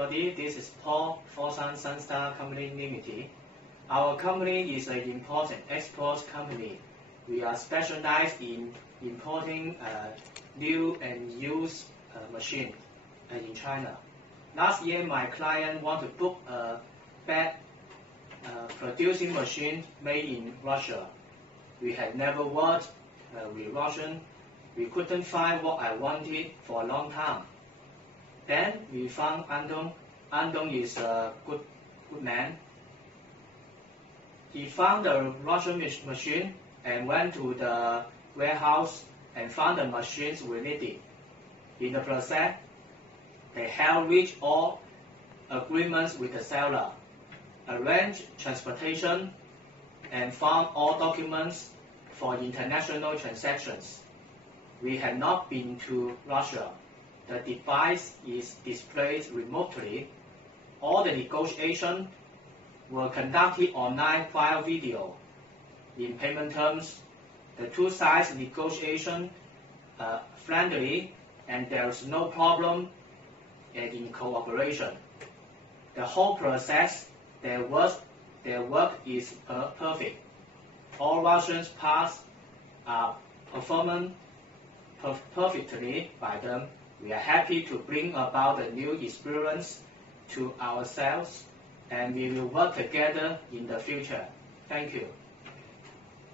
everybody. This is Paul, Foshan Sunstar Company Limited. Our company is an import and export company. We are specialized in importing new and used machine in China. Last year, my client wanted to book a bag producing machine made in Russia. We had never worked with Russian. We couldn't find what I wanted for a long time. Then we found Andong. Andong is a good man. He found the Russian machine and went to the warehouse and found the machines we needed. In the process, they helped reach all agreements with the seller, arranged transportation, and found all documents for international transactions. We had not been to Russia. The device is displayed remotely. All the negotiations were conducted online via video. In payment terms, the two sides negotiation friendly, and there is no problem in cooperation. The whole process, their work is perfect. All Russian parts are performing perfectly by them. We are happy to bring about a new experience to ourselves, and we will work together in the future. Thank you.